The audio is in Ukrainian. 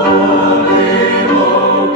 Славимо